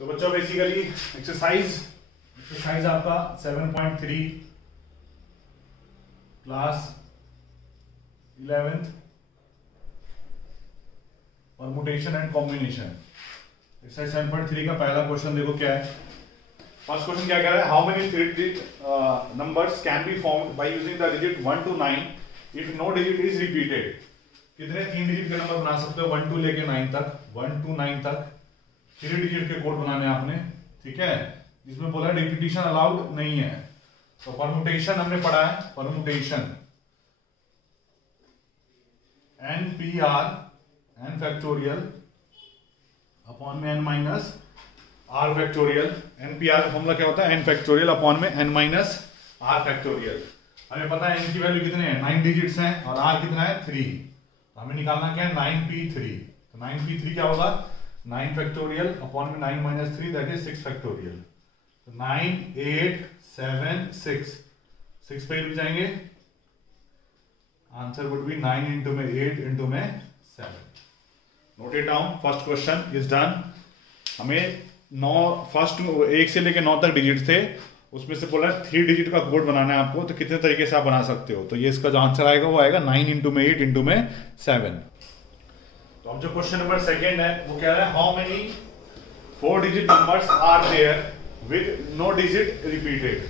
तो बच्चों basically exercise आपका 7.3 class 11th permutation and combination. Exercise 7.3 का पहला क्वेश्चन देखो क्या है। फर्स्ट क्वेश्चन क्या कह रहा है, how many three digit numbers can be formed by using the digit 1 to 9 if no digit is repeated. कितने 3 डिजिट के नंबर बना सकते हो 1 to लेके 9 तक, 1 to 9 तक 3 डिजिट के कोड बनाने आपने, ठीक है, जिसमें बोला रिपीटिशन अलाउड नहीं है। तो परमुटेशन हमने पढ़ा है, permutation NPR n factorial upon में n minus r factorial. NPR का फॉर्मूला क्या होता है, n फैक्टोरियल अपॉन में n माइनस r फैक्टोरियल। हमें पता है n की वैल्यू कितने हैं, 9 डिजिट्स हैं और r कितना है 3, तो हमें निकालना क्या है 9p3। तो 9p3 क्या होगा 9 फैक्टोरियल अपॉन में 9 माइनस 3 दैट इज 6 फैक्टोरियल। तो 9 8 7 6 पे भी जाएंगे, आंसर वुड बी 9 इंटू में 8 इंटू में 7। Note it down, first question is done. हमें 9 फर्स्ट 1 से लेकर 9 तक डिजिट थे, उसमें से बोला 3 डिजिट का कोड बनाना है आपको, तो कितने तरीके से आप बना सकते हो। तो ये इसका जो आंसर आएगा वो आएगा 9 इंटू में 8 इंटू में 7। तो अब जो क्वेश्चन नंबर सेकेंड है वो कह रहा है how many 4 digit numbers are there with no digit repeated.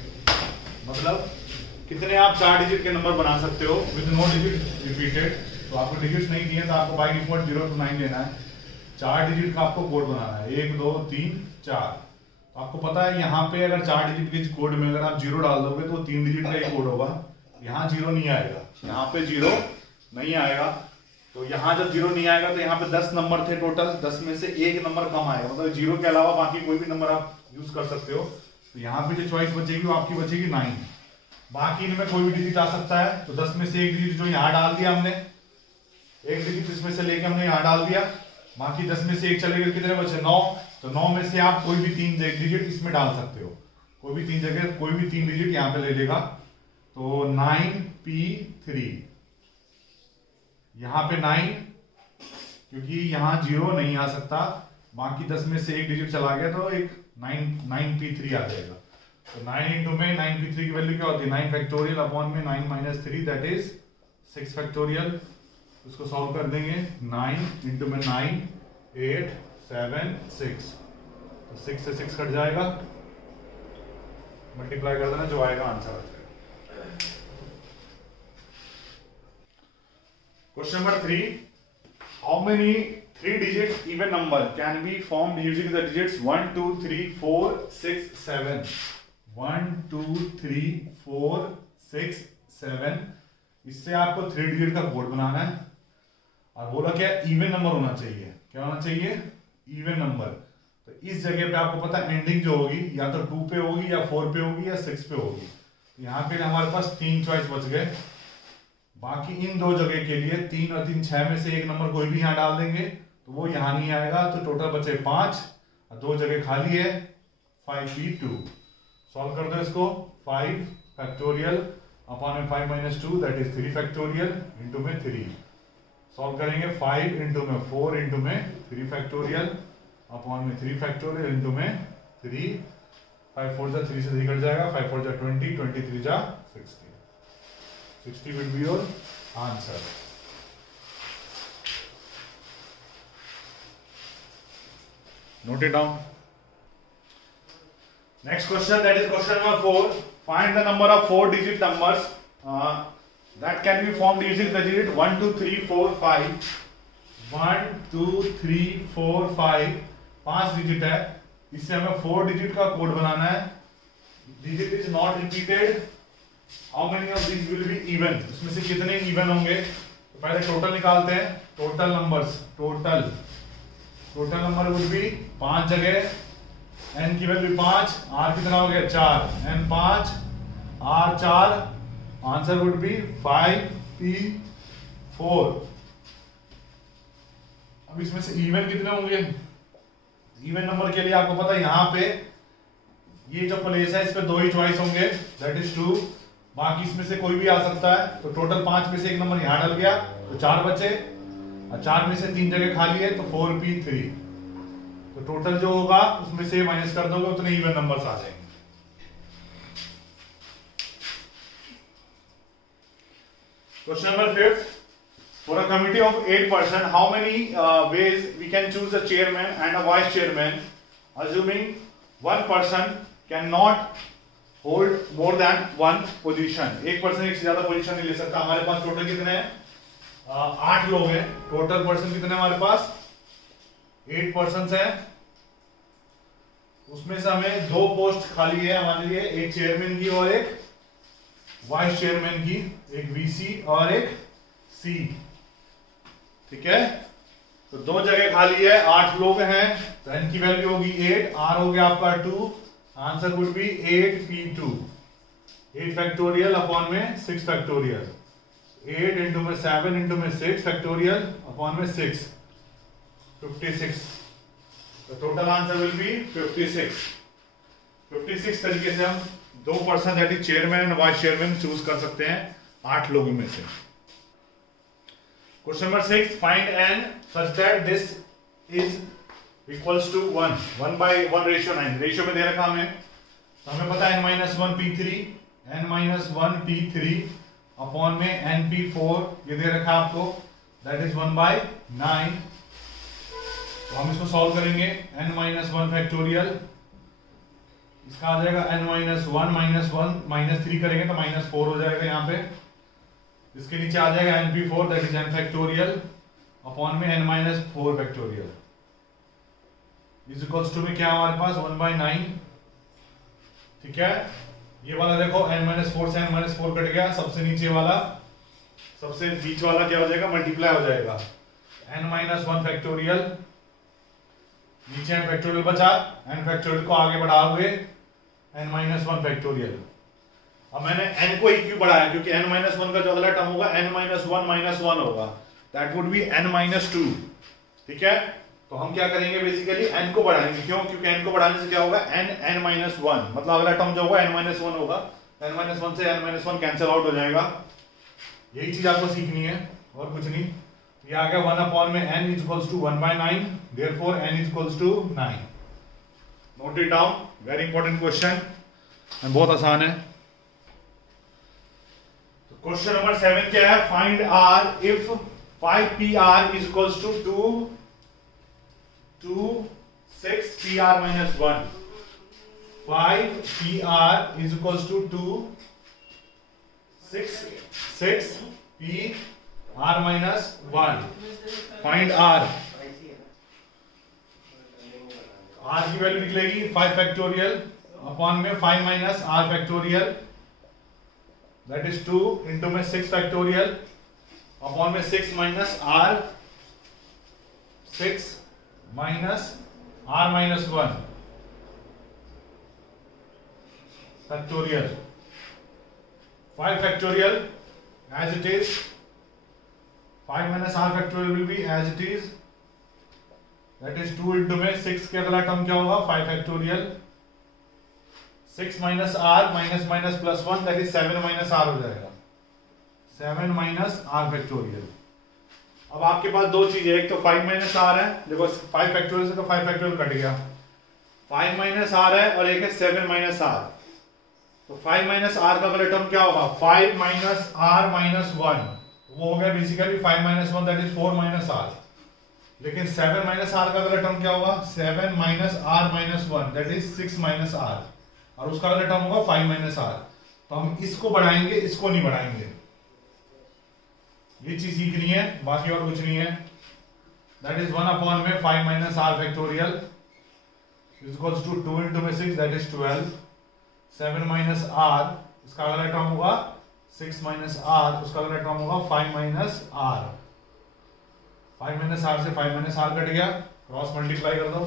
मतलब कितने आप 4 डिजिट के नंबर बना सकते हो विद नो डिजिट रिपीटेड। तो आपको डिजिट नहीं दिए तो आपको बाय डिफॉल्ट 0 to 9 लेना है। 4 डिजिट का आपको कोड बनाना है, 1 2 3 4। तो आपको पता है यहाँ पे अगर 4 डिजिट के कोड में अगर आप 0 डाल दोगे तो 3 डिजिट का ही कोड होगा, यहाँ 0 नहीं आएगा, यहाँ पे 0 नहीं आएगा। तो यहाँ जब 0 नहीं आएगा तो यहाँ पे 10 नंबर थे टोटल, 10 में से एक नंबर कम आएगा, मतलब 0 के अलावा बाकी कोई भी नंबर आप यूज कर सकते हो। तो यहाँ पे जो चॉइस बचेगी वो आपकी बचेगी 9। बाकी इनमें कोई भी डिजिट आ सकता है, तो 10 में से एक डिजिट जो यहाँ डाल दिया हमने, एक डिजिट इसमें से लेके हमने यहाँ डाल दिया, बाकी 10 में से एक चले गए, कितने बचे 9। तो 9 में से आप कोई भी 3 डिजिट इसमें डाल सकते हो, कोई भी 3 जगह कोई भी 3 डिजिट यहाँ पे ले लेगा। तो 9p3 यहाँ पे 9, क्योंकि यहाँ 0 नहीं आ सकता, बाकी 10 में से एक डिजिट चला गया तो एक 9p3 आ जाएगा। तो 9 इंटू में 9p3 की वैल्यू क्या होती है 9 फैक्टोरियल अपॉन में 9 माइनस 3 दैट इज 6 फैक्टोरियल। उसको सॉल्व कर देंगे, 9 इंटू में 9 8 7 6, तो 6 से 6 कट जाएगा, मल्टीप्लाई कर देना, जो आएगा आंसर आ जाएगा। Question number 3, how many 3 digit even number can be formed using the digits 1 2 3 4 6 7। 1 2 3 4 6 7, इससे आपको 3 डिजिट का कोड बनाना है और बोला क्या इवन नंबर होना चाहिए। क्या होना चाहिए, इवन नंबर। तो इस जगह पे आपको पता है एंडिंग जो होगी या तो 2 पे होगी या 4 पे होगी या 6 पे होगी। यहाँ पे हमारे पास 3 चॉइस बच गए, बाकी इन 2 जगह के लिए 3 और 3 6 में से एक नंबर कोई भी यहाँ डाल देंगे तो वो यहाँ नहीं आएगा, तो टोटल बचे 5 और 2 जगह खाली है 5p2। सॉल्व कर दो इसको, 5 फैक्टोरियल अपॉन में 5 minus 2 that is 3 factorial into में 3। सॉल्व करेंगे 5 इंटू में 4 इंटू में 3 फैक्टोरियल अपॉन में 3 फैक्टोरियल इंटू में 3। 5 4 जा 3 से 3 कट जाएगा, 5 4 जा 20, 23 जा 60। 60 will be your answer. Note it down. Next question, that is question number 4. Find the number of 4 digit numbers that can be formed using the digit 1 2 3 4 5। 1 2 3 4 5 5 digit है, इससे हमें 4 डिजिट का कोड बनाना है। Digit is not repeated, how many of this will be even, इसमें से कितने even होंगे। तो पहले टोटल निकालते हैं, total numbers, total number will be 5 जगह n की वैल्यू 5, r कितना हो गया 4, n 5 r 4, answer would be 5p4। अब इसमें से इवन कितने होंगे, इवन नंबर के लिए आपको पता है यहाँ पे ये जो प्लेस है इस पे 2 ही चॉइस होंगे दैट इज 2, बाकी इसमें से कोई भी आ सकता है। तो टोटल 5 में से एक नंबर यहाँ डल गया तो 4 बचे, और 4 में से 3 जगह खाली है तो 4p3। तो टोटल जो होगा उसमें से माइनस कर दोगे उतने इवन नंबर्स आ जाएंगे। Question number 5, for a committee of 8 person, how many ways we can choose a chairman and a vice chairman, assuming one person cannot hold more than one position। एक person एक से ज्यादा position नहीं ले सकता। हमारे पास total कितने हैं? 8 लोग हैं। टोटल पर्सन कितने हमारे पास? 8 पर्सन हैं। उसमें से हमें 2 पोस्ट खाली है हमारे लिए, एक चेयरमैन की और एक वाइस चेयरमैन की, एक वीसी और एक सी। ठीक है, तो 2 जगह खाली है, 8 लोग हैं, तो n की वैल्यू होगी 8, r हो गया आपका 2, answer would be 8p2, 8 factorial upon में 6 फैक्टोरियल, 8 इंटू में 7 इंटू में 6 फैक्टोरियल अपॉन में 6, 56। तो टोटल आंसर विल बी 56। 56 तरीके से हम 2 person that is chairman and vice chairman choose कर सकते हैं 8 लोगों में से। Question number 6, find n such that this is equals to 1, 1/1 ratio 9। Ratio में दे रखा हमें, तो हमें पता है n-1 p3, n-1 p3 upon में np4 ये दे रखा आपको, दैट इज 1/9। तो हम इसको सॉल्व करेंगे, n-1 फैक्टोरियल, इसका आ जाएगा n-1 -3 करेंगे तो -4 हो जाएगा यहाँ पे। इसके नीचे आ जाएगा np4 that is n factorial upon में n-4 factorial is equals to में क्या हमारे पास 1/9। ठीक है, ये वाला देखो n-4 से n-4 कट गया, सबसे नीचे वाला सबसे बीच वाला क्या हो जाएगा? मल्टीप्लाई हो जाएगा, n-1 फैक्टोरियल, नीचे n फैक्टोरियल बचा, n फैक्टोरियल को आगे बढ़ाओगे n-1 फैक्टोरियल। अब मैंने n को ही क्यों बढ़ाया? क्योंकि n-1 का जो अगला टर्म होगा n-1 होगा, दैट वुड बी n-2। ठीक है, तो हम क्या करेंगे, बेसिकली n को बढ़ाएंगे। क्यों? क्योंकि n को बढ़ाने से क्या होगा, n-1, मतलब अगला टर्म जो होगा n-1 होगा, n-1 से n-1 कैंसिल आउट हो जाएगा। यही चीज आपको सीखनी है और कुछ नहीं। ये आ गया 1 अपॉन में n is equals to 1/9, therefore n is equals to 9। Note it down, very important question and बहुत आसान है। तो क्वेश्चन नंबर 7 क्या है? Find r if 5pr is equals to 6pr minus 1। 5pr is equals to 6pr minus 1। Find r। r की value निकलेगी 5 factorial upon में 5 minus r factorial, that is 2 into में 6 फैक्टोरियल अपॉन में 6 minus r, 6 minus r minus 1 factorial, 5 factorial as it is, 5 minus r factorial will be as it is, that is 2 into में 6 के अगला term क्या होगा 5 factorial, 6 minus r minus minus plus 1 that is 7 minus r हो जाएगा, 7 minus r factorial. अब आपके पास 2 चीजें, एक तो 5 माइनस r है, देखो 5 फैक्टोरियल से तो 5 फैक्टोरियल कट गया, 5 माइनस r है और एक है 7 माइनस r। तो 5 माइनस r का अगला टर्म क्या होगा 5 माइनस r माइनस 1, वो हो गया basically 5 minus 1 that is 4 minus r। लेकिन 7 माइनस r का अगला टर्म क्या होगा 7 minus r minus 1 that is 6 minus r, और उसका अगला टर्म होगा 5 माइनस r। तो हम इसको बढ़ाएंगे, इसको नहीं बढ़ाएंगे, ये चीज सीखनी है, बाकी और कुछ नहीं है। दैट इज 1 अपॉन में 5 minus r factorial is equals to 2 into में 6 दैट इज 12, 7 माइनस r, इसका अगला टर्म होगा 6 माइनस r, उसका अगला टर्म होगा 5 माइनस r। 5 माइनस r से 5 माइनस r कट गया, क्रॉस मल्टीप्लाई कर दो,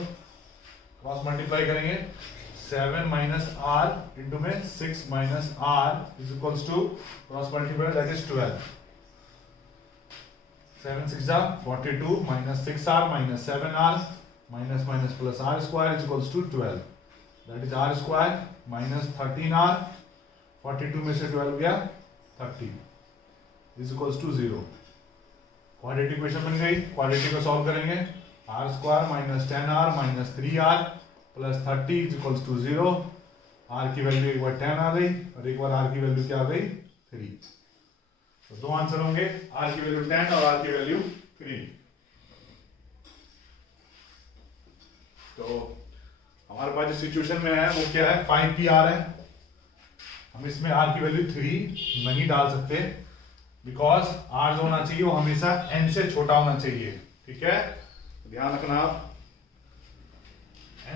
क्रॉस मल्टीप्लाई करेंगे 7 माइनस r इंटू में 6 minus r is equals to cross multiply that is 12, 7 6 42 minus 6r minus 7r minus minus plus r square is equals to 12, that is r square minus 13r, 42 में से 12 गया 30 is equals to 0। Quadratic equation बन गई, quadratic को solve करेंगे, r square minus 10r minus 3r plus 30 is equals to 0। R की वैल्यू एक बार 10 आ गई और एक बार आर की वैल्यू क्या आ गई 3। तो दो आंसर होंगे, आर की वैल्यू 10 और आर की वैल्यू 3। तो हमारे पास जो सिचुएशन में है वो क्या है, 5pr है। हम इसमें r की वैल्यू 3 नहीं डाल सकते बिकॉज r जो होना चाहिए वो हमेशा n से छोटा होना चाहिए। ठीक है, ध्यान रखना आप,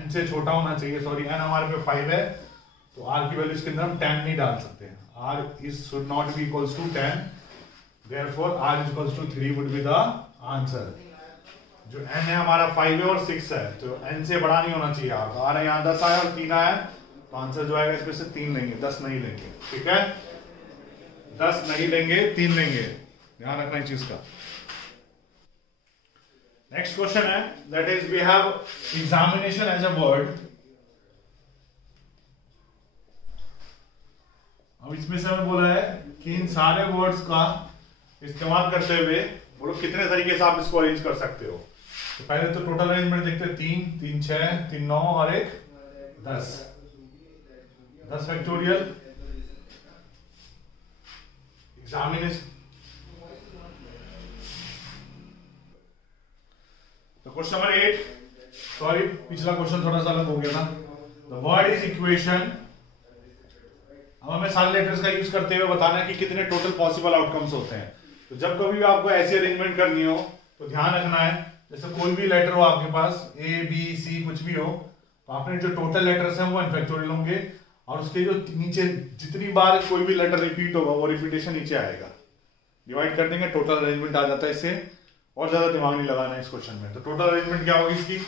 n से छोटा होना चाहिए। सॉरी, n हमारे पे 5 है तो r की वैल्यू इसके अंदर हम 10 नहीं डाल सकते। r is should not be equals to 10, therefore r is equals to 3 would be the answer। जो n है हमारा 5 है और 6 है, तो n से बड़ा नहीं होना चाहिए r। तो r यहाँ 10 आया और 3 आया, तो आंसर जो आएगा इसमें से 3 लेंगे, 10 नहीं लेंगे। ठीक है, 10 नहीं लेंगे, 3 लेंगे, ध्यान रखना इस चीज का। नेक्स्ट क्वेश्चन है, that is we have examination as a word. अब इसमें से हमें बोला है कि इन सारे वर्ड्स का इस्तेमाल करते हुए बोलो कितने तरीके से आप इसको अरेंज कर सकते हो। तो पहले तो टोटल अरेंजमेंट देखते हैं, 3 3 6 3 9 और 1 10 10 फैक्टोरियल। एग्जामिनेशन, तो क्वेश्चन नंबर 8, सॉरी पिछला क्वेश्चन थोड़ा सा अलग हो गया था। The word is equation. अब हमें सारे लेटर्स का यूज करते हुए बताना है कि कितने टोटल पॉसिबल आउटकम्स होते हैं। तो जब कभी भी आपको ऐसी अरेंजमेंट करनी हो तो ध्यान रखना है, जैसे कोई भी लेटर हो आपके पास, ए बी सी कुछ भी हो, तो आपने जो टोटल लेटर्स हैं वो n फैक्टोरियल होंगे और उसके जो नीचे जितनी बार कोई भी लेटर रिपीट होगा वो रिपीटेशन नीचे आएगा। डिवाइड कर देंगे, टोटल अरेंजमेंट आ जाता है। इससे और ज्यादा दिमाग नहीं लगाना है इस क्वेश्चन में। तो टोटल अरेंजमेंट क्या होगी इसकी,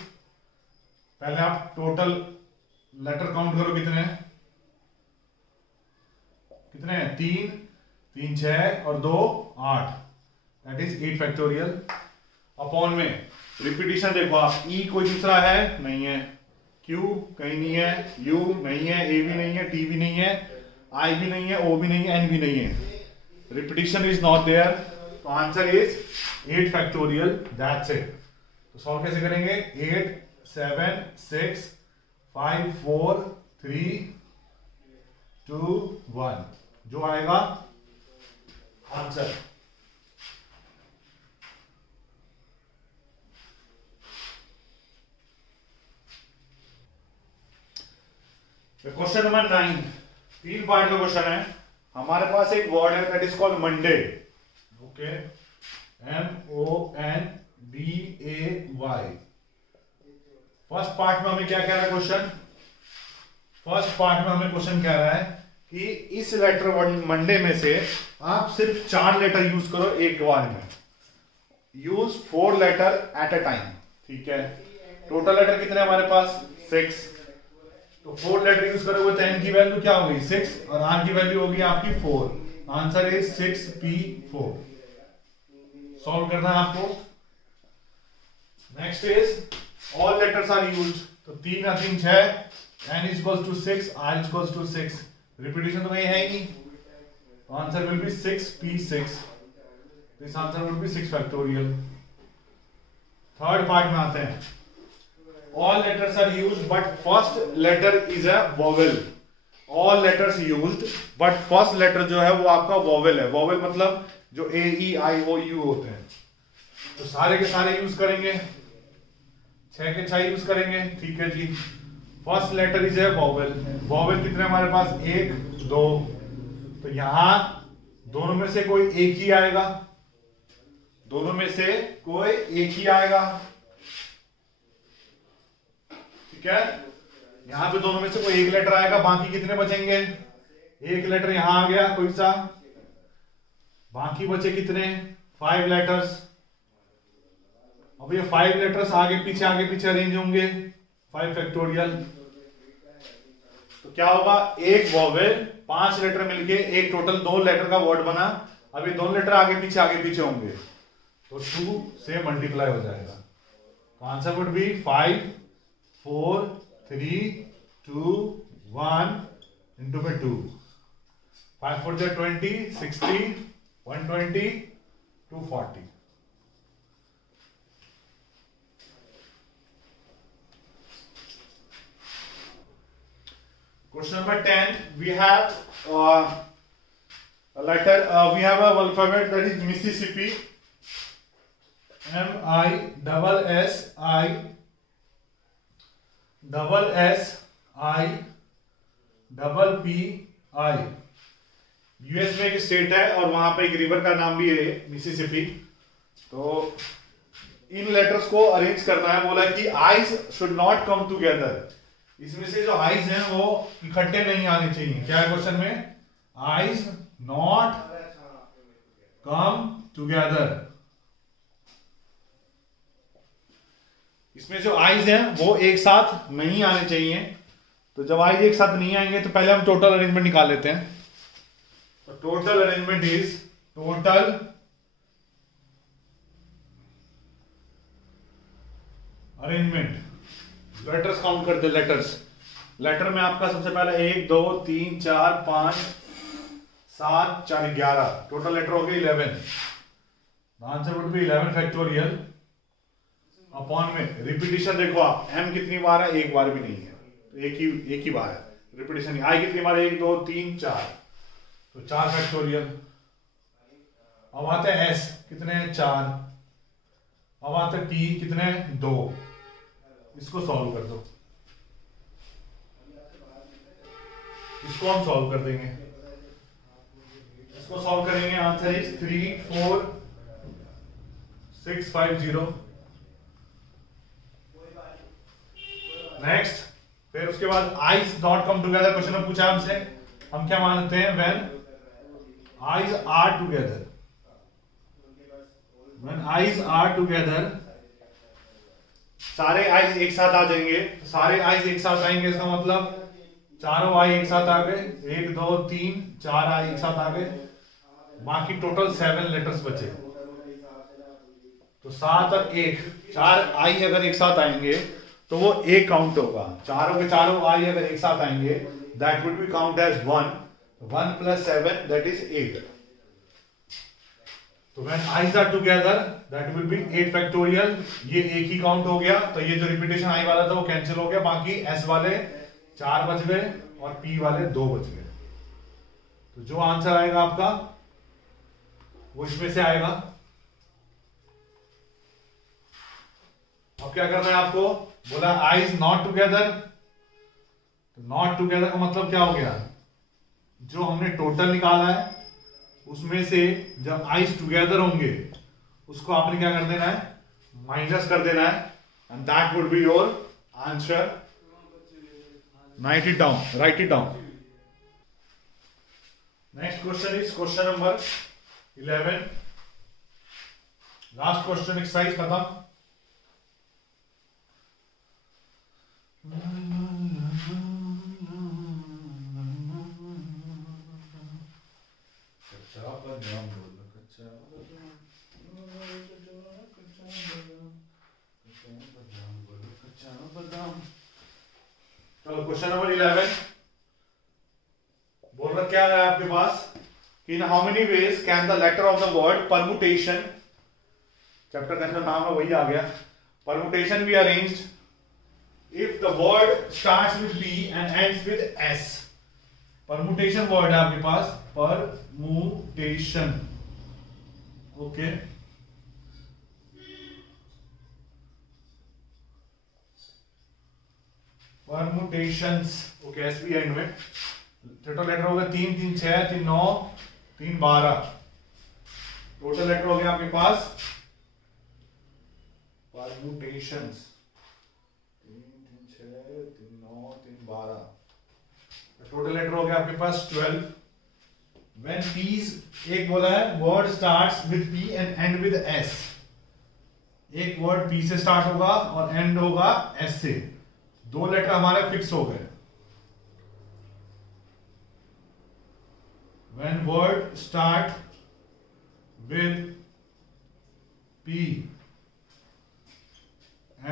पहले आप टोटल लेटर काउंट करो, कितने हैं 3 3 6 और 2 8, दैट इज 8 फैक्टोरियल। अपॉन में रिपीटिशन देखो आप, ई कोई दूसरा है नहीं है, क्यू कहीं नहीं है, यू नहीं है, ए भी नहीं है, टी भी नहीं है, आई भी नहीं है, ओ भी नहीं है, एन भी नहीं है, रिपीटिशन इज नॉट देयर। तो answer is 8 factorial, that's it. तो सॉल्व कैसे करेंगे, 8 7 6 5 4 3 2 1 जो आएगा आंसर। क्वेश्चन नंबर 9, 3 पार्ट का क्वेश्चन है। हमारे पास एक वर्ड है that is called Monday. Okay, MONDAY। First part में हमें क्या कह रहा है क्वेश्चन, फर्स्ट पार्ट में हमें क्वेश्चन कह रहा है कि इस लेटर मंडे में से आप सिर्फ 4 लेटर यूज करो एक बार में, use 4 letter at a time. ठीक है, टोटल लेटर कितने हमारे पास 6, तो 4 लेटर यूज करोगे तो n की वैल्यू क्या होगी 6 और r की वैल्यू होगी आपकी 4। Answer is 6p4। सॉल्व करना है आपको। Next is all letters are used, तो 3 या 3 6, n is equals to 6, r is equals to 6, repetition तो कहीं है ही नहीं, तो answer will be 6p6। This answer will be 6 factorial. Third part में आते हैं, all letters are used but first letter is a vowel। all letters used but first letter जो है वो आपका vowel है। vowel मतलब जो a e i o u होते हैं, तो सारे के सारे यूज करेंगे, 6 के 6 यूज करेंगे। ठीक है जी, first letter is a vowel। vowel कितने हमारे पास 1 2, तो यहां दोनों में से कोई एक ही आएगा, दोनों में से कोई एक ही आएगा। ठीक है, यहां पे दोनों में से कोई एक लेटर आएगा, बाकी कितने बचेंगे, एक लेटर यहां आ गया कोई सा, बाकी बचे कितने 5 लेटर्स। अब ये 5 लेटर्स आगे पीछे अरेंज होंगे 5 फैक्टोरियल। तो क्या होगा, एक वॉवेल 5 लेटर मिलके एक टोटल 2 लेटर का वर्ड बना। अब ये 2 लेटर आगे पीछे होंगे तो 2 से मल्टीप्लाई हो जाएगा। तो आंसर वुड बी 5 4 3 2 1 into में 2, 5 4 20 60 120 240। Question number 10. We have a letter. We have a alphabet that is Mississippi. MISSIPPI. US में एक स्टेट है और वहां पे एक रिवर का नाम भी है मिसिसिपी। तो इन लेटर्स को अरेंज करना है। बोला कि eyes should not come together. इसमें से जो आइज हैं वो इकट्ठे नहीं आने चाहिए। क्या है क्वेश्चन में? Eyes not come together. इसमें जो आइज हैं वो एक साथ नहीं आने चाहिए। तो जब आइज एक साथ नहीं आएंगे तो पहले हम टोटल अरेंजमेंट निकाल लेते हैं। तो total arrangement is total arrangement. Letters count करते हैं। लेटर में आपका सबसे पहला 1 2 3 4 5 7 4 11 टोटल लेटर हो गए 11। Answer would be 11 factorial upon में रिपीटिशन। देखो आप m कितनी बार है? एक बार भी नहीं है। तो एक ही बार है रिपीटिशन। i कितनी बार? 1 2 3 4 तो 4 फैक्टोरियल। अब आते हैं s कितने हैं? 4। अब आते हैं t कितने हैं? 2। इसको सॉल्व कर दो। इसको हम सॉल्व कर देंगे। इसको सॉल्व करेंगे। Answer is 34650। नेक्स्ट फिर उसके बाद I's not come together. Question में पूछा हमसे, हम क्या मानते हैं? When I's are together. When I's are together सारे आइज एक साथ आ जाएंगे। तो सारे आइज एक साथ आएंगे इसका मतलब चारों आई एक साथ आ गए। 1 2 3 4 आई एक साथ आ गए। बाकी टोटल 7 लेटर्स बचे। तो 7 और 1 4 आई अगर एक साथ आएंगे तो वो एक काउंट होगा। चारों के चारों आई अगर एक साथ आएंगे that would be count as 1 + 7 that is 8। तो when I's are together that will be 8 factorial. ये एक ही काउंट हो गया। तो ये जो रिपीटेशन आई वाला था वो कैंसिल हो गया। बाकी एस वाले 4 बच गए और पी वाले 2 बच गए। तो जो आंसर आएगा आपका वो इसमें से आएगा। अब क्या करना है आपको? बोला आइज नॉट टुगेदर। तो नॉट टुगेदर का मतलब क्या हो गया? जो हमने टोटल निकाला है उसमें से जब आइज टुगेदर होंगे उसको आपने क्या कर देना है? माइनस कर देना है। And that would be your answer. Right it down. Next question is question number 11। Last question exercise खत्म। चलो क्वेश्चन नंबर 11 बोल रहा क्या है आपके पास कि in how many ways can the letter of the word permutation. चैप्टर का नाम है वही आ गया। Permutation be arranged if the word starts with P and ends with S। Permutation word है आपके पास। Permutation. Okay permutations. Okay S B end में टोटल लेटर हो गया 3 3 6 3 9 3 12। टोटल लेटर हो गया आपके पास परमुटेशंस 3 3 6 3 9 3 12। टोटल लेटर हो गया आपके पास 12। When P's एक बोला है word starts with P and and with S। एक वर्ड P से स्टार्ट होगा और एंड होगा S से। 2 लेटर हमारे फिक्स हो गए। When word start with P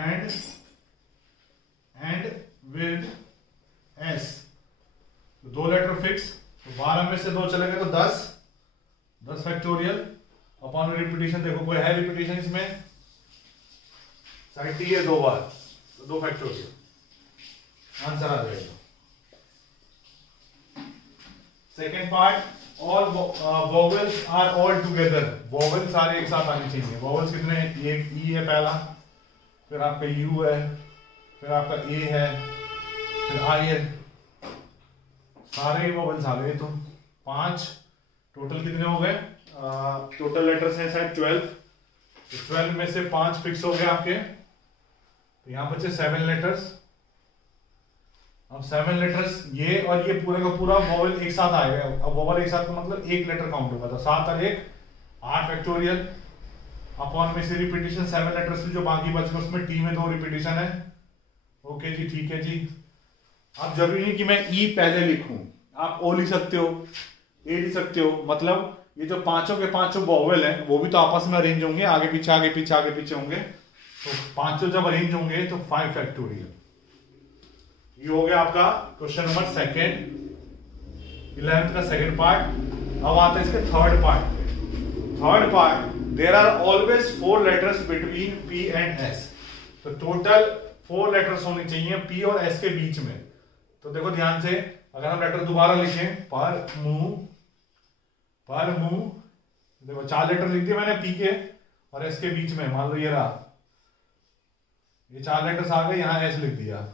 and with S तो 2 लेटर फिक्स। तो 12 में से 2 चले गए तो 10 फैक्टोरियल अपॉन रिपीटेशन। देखो कोई है रिपीटेशन इसमें? साइड टी है 2 बार तो 2 फैक्टोरियल आंसर आ जाएगा। Second part all vowels are all together, vowels सारे एक साथ आने चाहिए। वोवेल्स कितने, एक ई है पहला, फिर आपका यू है, फिर आपका ए है, फिर आई है, सारे वोवेल्स आ गए। तो 5 टोटल कितने हो गए, टोटल लेटर्स हैं शायद 12, तो 12 में से 5 फिक्स हो गए आपके, तो यहां बचे 7 लेटर्स। अब 7 लेटर्स ये और ये पूरे का पूरा वोवेल एक साथ आएगा। अब वोवेल एक साथ का मतलब एक लेटर काउंट होगा, तो 7 और 1 8 फैक्टोरियल अपॉन में से रिपीटिशन 7 लेटर्स जो बाकी बच गए उसमें टी में 2 रिपीटिशन है। ओके जी, ठीक है जी। अब जरूरी नहीं कि मैं ई पहले लिखूं, आप ओ लिख सकते हो, ए लिख सकते हो, मतलब ये जो पांचों के पांचों वोवेल हैं वो भी तो आपस में अरेंज होंगे, आगे पीछे आगे पीछे आगे पीछे होंगे, तो पांचों जब अरेंज होंगे तो 5 फैक्टोरियल। ये हो गया आपका क्वेश्चन नंबर सेकेंड, 11th का सेकेंड पार्ट। अब आता है इसके थर्ड पार्ट पे। Third part, there are always 4 letters between P and S, तो टोटल 4 लेटर्स होने चाहिए पी और एस के बीच में। तो देखो ध्यान से, अगर हम लेटर दोबारा लिखें, पर मू, देखो 4 लेटर लिख दिए मैंने पी के और एस के बीच में, मान लो ये रहा, ये 4 लेटर्स आ गए, यहां एस लिख दिया।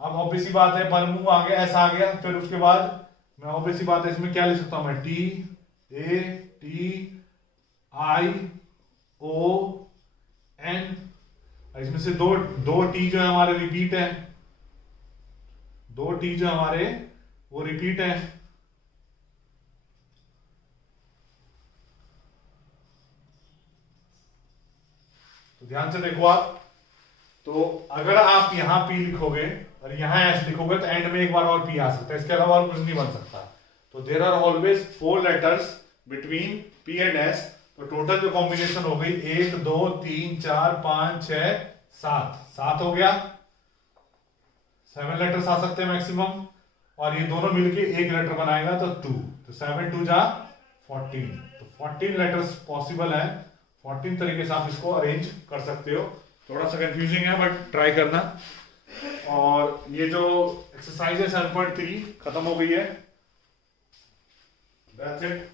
अब ऑब्वियसली बात है, पर मू आ गया, एस आ गया, फिर उसके बाद मैं ऑब्वियसली बात है इसमें क्या लिख सकता हूं मैं, T A T I O N, इसमें से दो टी जो है हमारे रिपीट है, 2 टी जो हमारे वो रिपीट है। तो ध्यान से देखो आप, तो अगर आप यहां पी लिखोगे और यहां एस लिखोगे तो एंड में एक बार और पी आ सकता है, इसके अलावा और कुछ नहीं बन सकता। तो there are always 4 letters between P and S, तो टोटल जो कॉम्बिनेशन हो गई 1 2 3 4 5 6 7 हो गया। 7 लेटर्स आ सकते हैं मैक्सिमम, और ये दोनों मिलके एक लेटर बनाएगा तो 2, तो 7 2 जा 14, तो 14 लेटर्स पॉसिबल है। 14 तरीके से आप इसको अरेंज कर सकते हो। थोड़ा सा कंफ्यूजिंग है बट ट्राई करना। और ये जो एक्सरसाइज है 7.3 खत्म हो गई है। That's it.